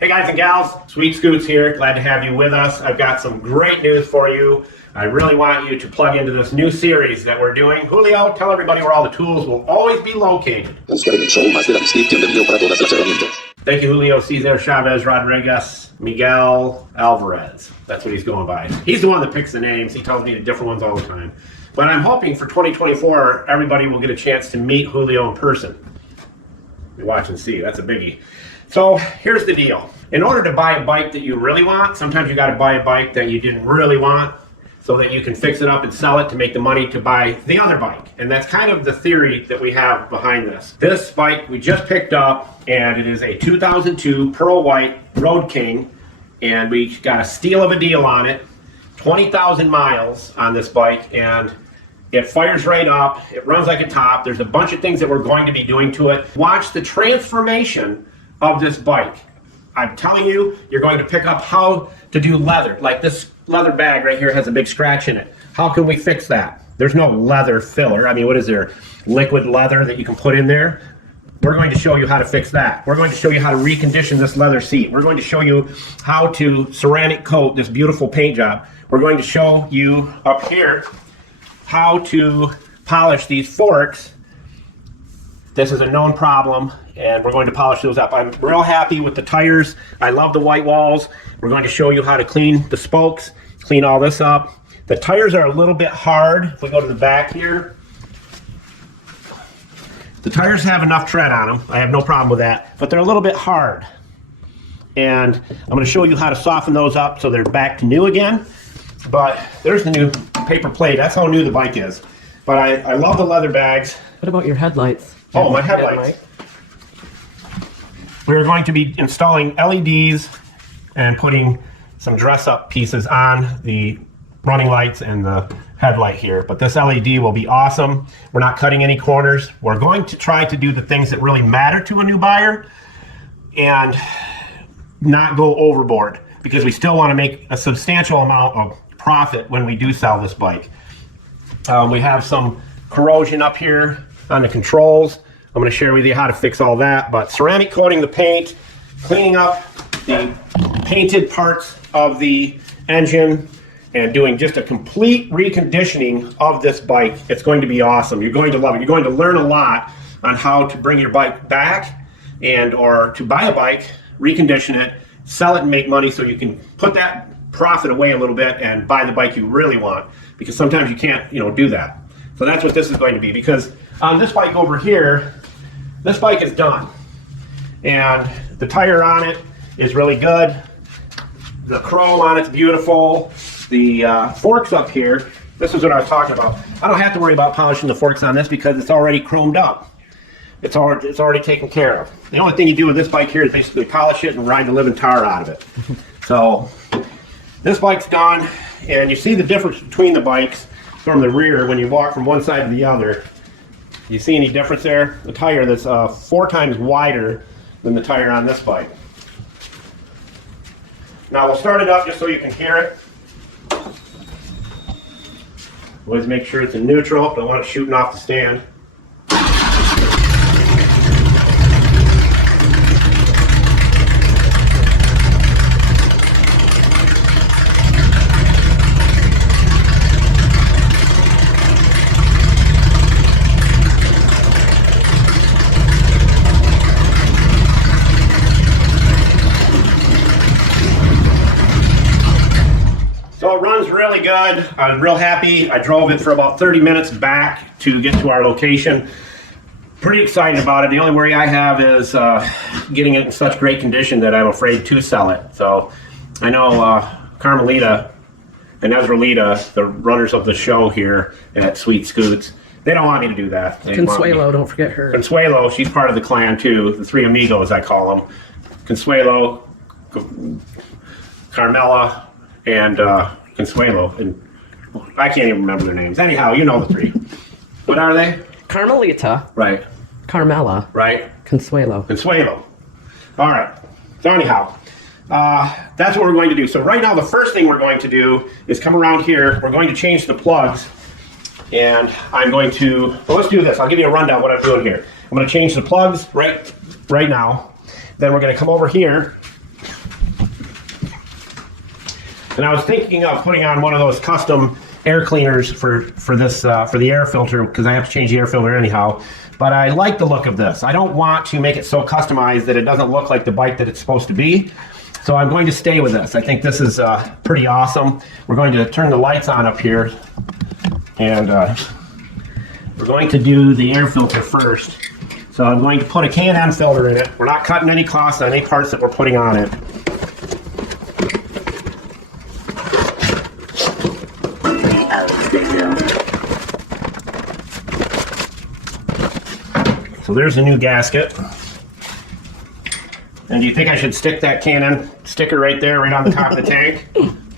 Hey guys and gals, Sweet Scoots here. Glad to have you with us. I've got some great news for you. I really want you to plug into this new series that we're doing. Julio, tell everybody where all the tools will always be located. Thank you, Julio Cesar Chavez Rodriguez Miguel Alvarez. That's what he's going by. He's the one that picks the names. He tells me the different ones all the time. But I'm hoping for 2024, everybody will get a chance to meet Julio in person. You watch and see. That's a biggie. So here's the deal. In order to buy a bike that you really want, sometimes you got to buy a bike that you didn't really want so that you can fix it up and sell it to make the money to buy the other bike. And that's kind of the theory that we have behind this. This bike we just picked up, and it is a 2002 Pearl White Road King, and we got a steal of a deal on it. 20,000 miles on this bike, and it fires right up. It runs like a top. There's a bunch of things that we're going to be doing to it. Watch the transformation of this bike. I'm telling you, you're going to pick up how to do leather. Like this leather bag right here has a big scratch in it. How can we fix that? There's no leather filler. I mean, what is there? Liquid leather that you can put in there? We're going to show you how to fix that. We're going to show you how to recondition this leather seat. We're going to show you how to ceramic coat this beautiful paint job. We're going to show you up here how to polish these forks. This is a known problem, and we're going to polish those up. I'm real happy with the tires. I love the white walls. We're going to show you how to clean the spokes, clean all this up. The tires are a little bit hard. If we go to the back here, the tires have enough tread on them. I have no problem with that, but they're a little bit hard. And I'm going to show you how to soften those up so they're back to new again. But there's the new paper plate. That's how new the bike is. But I love the leather bags. What about your headlights? Oh, my headlights. We're going to be installing LEDs and putting some dress-up pieces on the running lights and the headlight here. But this LED will be awesome. We're not cutting any corners. We're going to try to do the things that really matter to a new buyer and not go overboard, because we still want to make a substantial amount of profit when we do sell this bike. We have some corrosion up here on the controls. I'm going to share with you how to fix all that, but ceramic coating the paint, cleaning up the painted parts of the engine, and doing just a complete reconditioning of this bike. It's going to be awesome. You're going to love it. You're going to learn a lot on how to bring your bike back and or to buy a bike, recondition it, sell it and make money so you can put that profit away a little bit and buy the bike you really want, because sometimes you can't, do that. So that's what this is going to be, because on this bike over here, this bike is done. And the tire on it is really good. The chrome on it's beautiful. The forks up here, this is what I was talking about. I don't have to worry about polishing the forks on this because it's already chromed up. It's already taken care of. The only thing you do with this bike here is basically polish it and ride the living tar out of it. So this bike's done, and you see the difference between the bikes from the rear when you walk from one side to the other. You see any difference there? The tire that's 4 times wider than the tire on this bike. Now we'll start it up just so you can hear it. Always make sure it's in neutral. Don't want it shooting off the stand. So it runs really good. I'm real happy. I drove it for about 30 minutes back to get to our location. Pretty excited about it. The only worry I have is getting it in such great condition that I'm afraid to sell it. So I know Carmelita and Ezralita, the runners of the show here at Sweet Scoots, they don't want me to do that. Consuelo, don't forget her. Consuelo, she's part of the clan too. The 3 amigos, I call them. Consuelo, Carmela, and Consuelo, and I can't even remember their names. Anyhow, you know the 3. What are they? Carmelita. Right. Carmela. Right. Consuelo. Consuelo. All right. So anyhow, that's what we're going to do. So right now, the first thing we're going to do is come around here. We're going to change the plugs, and I'm going to, well, let's do this. I'll give you a rundown of what I'm doing here. I'm going to change the plugs right now. Then we're going to come over here And I was thinking of putting on one of those custom air cleaners for the air filter, because I have to change the air filter anyhow. But I like the look of this. I don't want to make it so customized that it doesn't look like the bike that it's supposed to be. So I'm going to stay with this. I think this is pretty awesome. We're going to turn the lights on up here, and we're going to do the air filter first. So I'm going to put a K&N filter in it. We're not cutting any cloths on any parts that we're putting on it. So there's the new gasket. And do you think I should stick that K&N sticker right there, right on the top of the tank?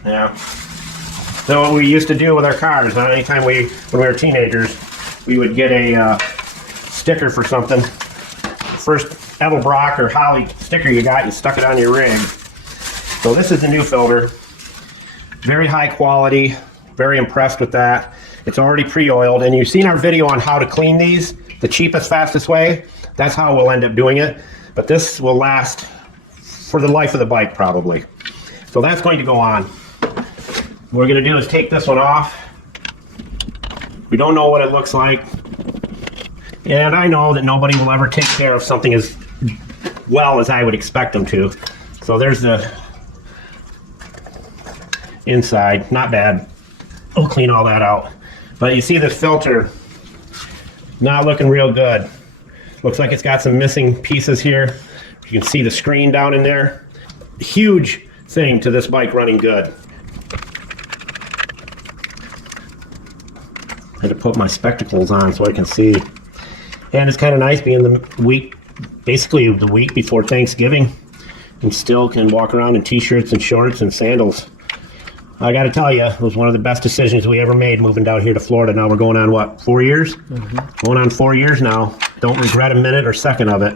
Yeah. So what we used to do with our cars, anytime when we were teenagers, we would get a sticker for something. First Edelbrock or Holly sticker you got, you stuck it on your rig. So this is the new filter. Very high quality, very impressed with that. It's already pre-oiled, and you've seen our video on how to clean these, the cheapest, fastest way. That's how we'll end up doing it. But this will last for the life of the bike, probably. So that's going to go on. What we're going to do is take this one off. We don't know what it looks like. And I know that nobody will ever take care of something as well as I would expect them to. So there's the inside. Not bad. We'll clean all that out. But you see this filter not looking real good. Looks like it's got some missing pieces here. You can see the screen down in there. Huge thing to this bike running good. I had to put my spectacles on so I can see. And it's kind of nice being the week, basically the week before Thanksgiving, and still can walk around in t-shirts and shorts and sandals. I got to tell you, it was one of the best decisions we ever made moving down here to Florida. Now we're going on, what, 4 years? Mm-hmm. Going on 4 years now. Don't regret a minute or second of it.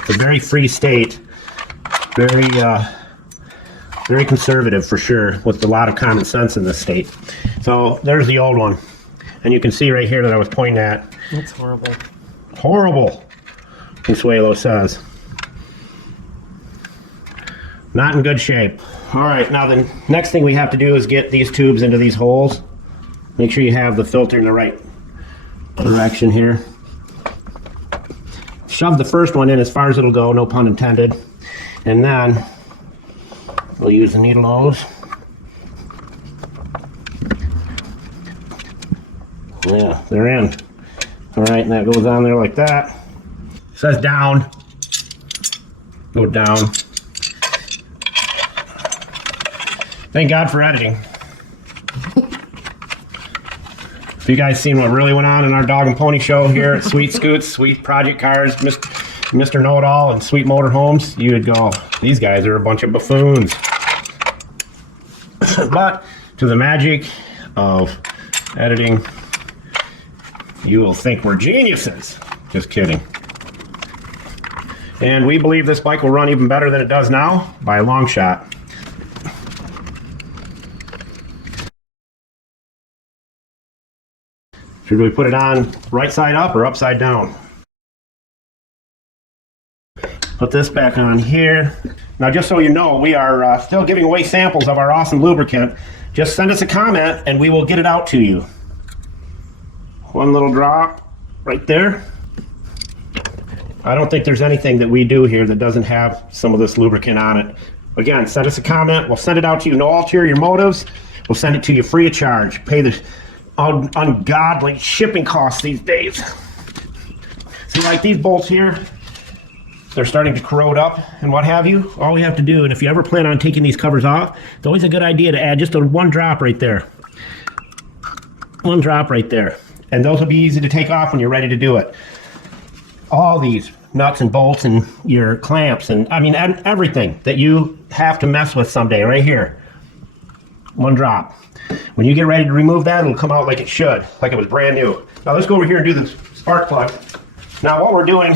It's a very free state. Very conservative for sure, with a lot of common sense in this state. So there's the old one. And you can see right here that I was pointing at. That's horrible. Horrible, Consuelo says. Not in good shape. All right, now the next thing we have to do is get these tubes into these holes. Make sure you have the filter in the right direction here. Shove the first one in as far as it'll go, no pun intended. And then we'll use the needle nose. Yeah, they're in. All right, and that goes on there like that. It says down. Go down. Thank God for editing. If you guys seen what really went on in our dog and pony show here at Sweet Scoots, Sweet Project Cars, Mr. Know-It-All, and Sweet Motorhomes, you would go, these guys are a bunch of buffoons. But to the magic of editing, you will think we're geniuses. Just kidding. And we believe this bike will run even better than it does now by a long shot. Should we put it on right side up or upside down? Put this back on here. Now, just so you know, we are still giving away samples of our awesome lubricant. Just send us a comment and we will get it out to you. One little drop right there. I don't think there's anything that we do here that doesn't have some of this lubricant on it. Again, send us a comment. We'll send it out to you. No ulterior motives. We'll send it to you free of charge. Pay the ungodly shipping costs these days. See, like these bolts here, they're starting to corrode up and what have you. All we have to do, and if you ever plan on taking these covers off, it's always a good idea to add just one drop right there. One drop right there. And those will be easy to take off when you're ready to do it. All these nuts and bolts and your clamps and I mean everything that you have to mess with someday right here. One drop. When you get ready to remove that, it'll come out like it should, like it was brand new. Now let's go over here and do the spark plug. Now what we're doing,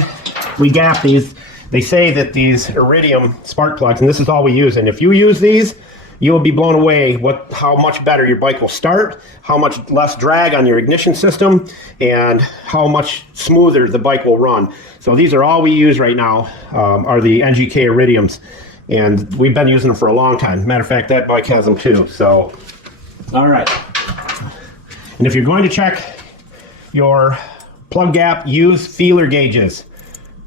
we gap these. They say that these iridium spark plugs, and this is all we use, and if you use these, you will be blown away how much better your bike will start, how much less drag on your ignition system, and how much smoother the bike will run. So these are all we use right now, are the NGK iridiums. And we've been using them for a long time. Matter of fact, that bike has them too. So, all right. And if you're going to check your plug gap, use feeler gauges.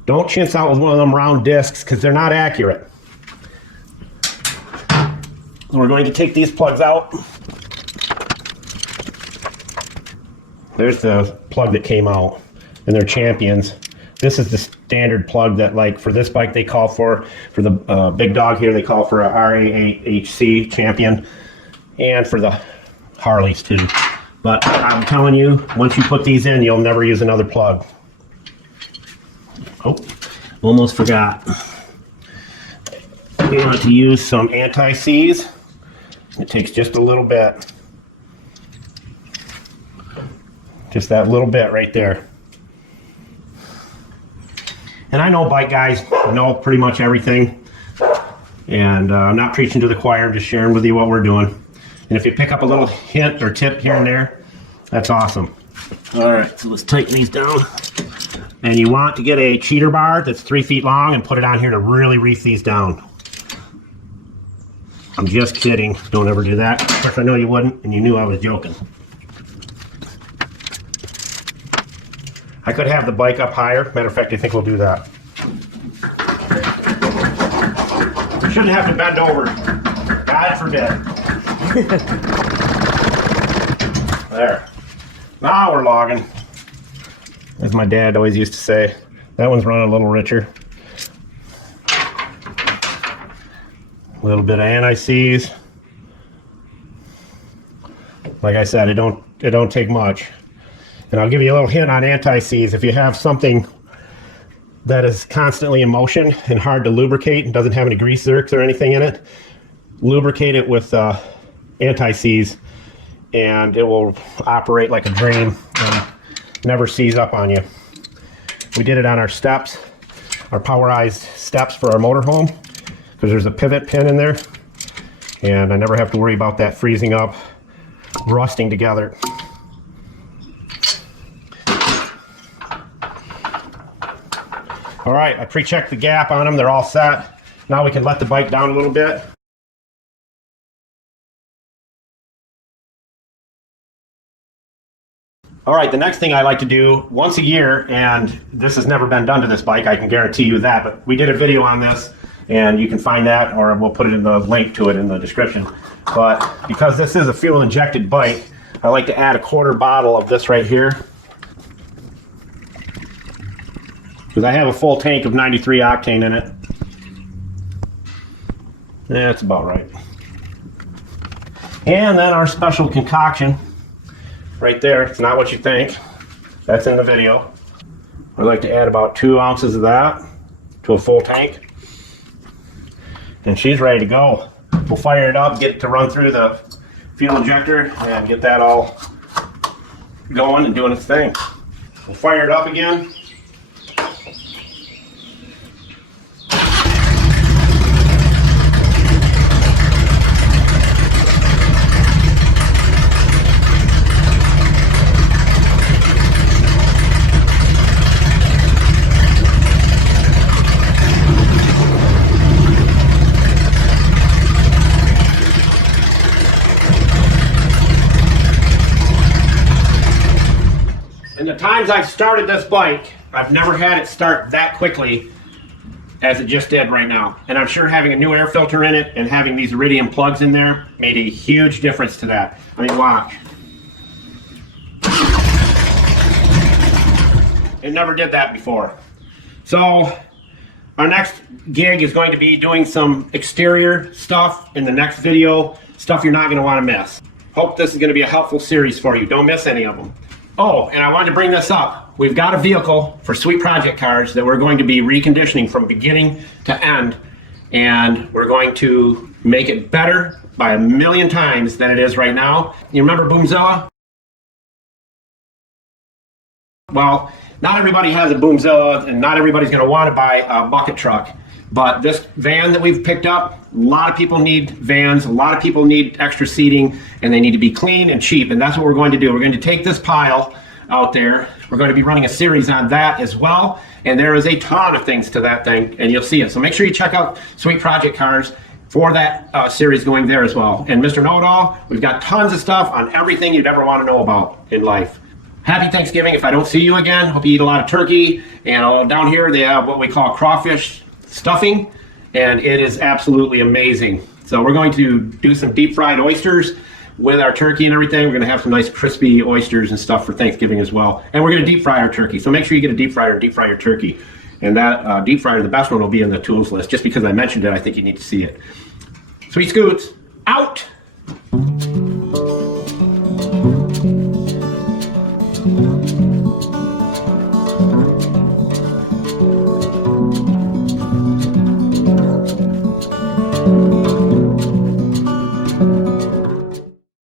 Don't chintz out with one of them round discs because they're not accurate. So we're going to take these plugs out. There's the plug that came out, and they're champions. This is the standard plug that, like, for this bike they call for the big dog here, they call for a RAHC champion, and for the Harleys too. But I'm telling you, once you put these in, you'll never use another plug. Oh, almost forgot. We want to use some anti-seize. It takes just a little bit. Just that little bit right there. And I know bike guys know pretty much everything. And I'm not preaching to the choir, I'm just sharing with you what we're doing. And if you pick up a little hint or tip here and there, that's awesome. All right, so let's tighten these down. And you want to get a cheater bar that's 3 feet long and put it on here to really reef these down. I'm just kidding. Don't ever do that. Of course, I know you wouldn't, and you knew I was joking. I could have the bike up higher. Matter of fact, I think we'll do that. Shouldn't have to bend over. God forbid. There. Now we're logging. As my dad always used to say, that one's running a little richer. A little bit of anti-seize. Like I said, it don't take much. And I'll give you a little hint on anti-seize. If you have something that is constantly in motion and hard to lubricate and doesn't have any grease zerks or anything in it, lubricate it with anti-seize and it will operate like a dream and never seize up on you. We did it on our steps, our powerized steps for our motorhome, because there's a pivot pin in there and I never have to worry about that freezing up, rusting together. All right, I pre-checked the gap on them. They're all set. Now we can let the bike down a little bit. All right, the next thing I like to do once a year, and this has never been done to this bike, I can guarantee you that, but we did a video on this, and you can find that, or we'll put it in the link to it in the description. But because this is a fuel-injected bike, I like to add a 1/4 bottle of this right here. Because I have a full tank of 93 octane in it. That's about right. And then our special concoction right there. It's not what you think. That's in the video. I like to add about 2 ounces of that to a full tank. And she's ready to go. We'll fire it up, get it to run through the fuel injector, and get that all going and doing its thing. We'll fire it up again. In the times I've started this bike, I've never had it start that quickly as it just did right now. And I'm sure having a new air filter in it and having these iridium plugs in there made a huge difference to that. I mean, watch. It never did that before. So our next gig is going to be doing some exterior stuff in the next video, stuff you're not going to want to miss. Hope this is going to be a helpful series for you. Don't miss any of them. Oh, and I wanted to bring this up. We've got a vehicle for Sweet Project Cars that we're going to be reconditioning from beginning to end, and we're going to make it better by 1,000,000 times than it is right now. You remember Boomzilla? Well, not everybody has a Boomzilla, and not everybody's going to want to buy a bucket truck. But this van that we've picked up, a lot of people need vans, a lot of people need extra seating, and they need to be clean and cheap, and that's what we're going to do. We're going to take this pile out there. We're going to be running a series on that as well. And there is a ton of things to that thing, and you'll see it. So make sure you check out Sweet Project Cars for that series going there as well. And Mr. Know-It-All, we've got tons of stuff on everything you'd ever want to know about in life. Happy Thanksgiving if I don't see you again. Hope you eat a lot of turkey. And down here they have what we call crawfish stuffing, and it is absolutely amazing. So we're going to do some deep fried oysters with our turkey and everything. We're going to have some nice crispy oysters and stuff for Thanksgiving as well. And we're going to deep fry our turkey. So make sure you get a deep fryer and deep fry your turkey. And that deep fryer, the best one, will be in the tools list. Just because I mentioned it, I think you need to see it. Sweet Scoots, out!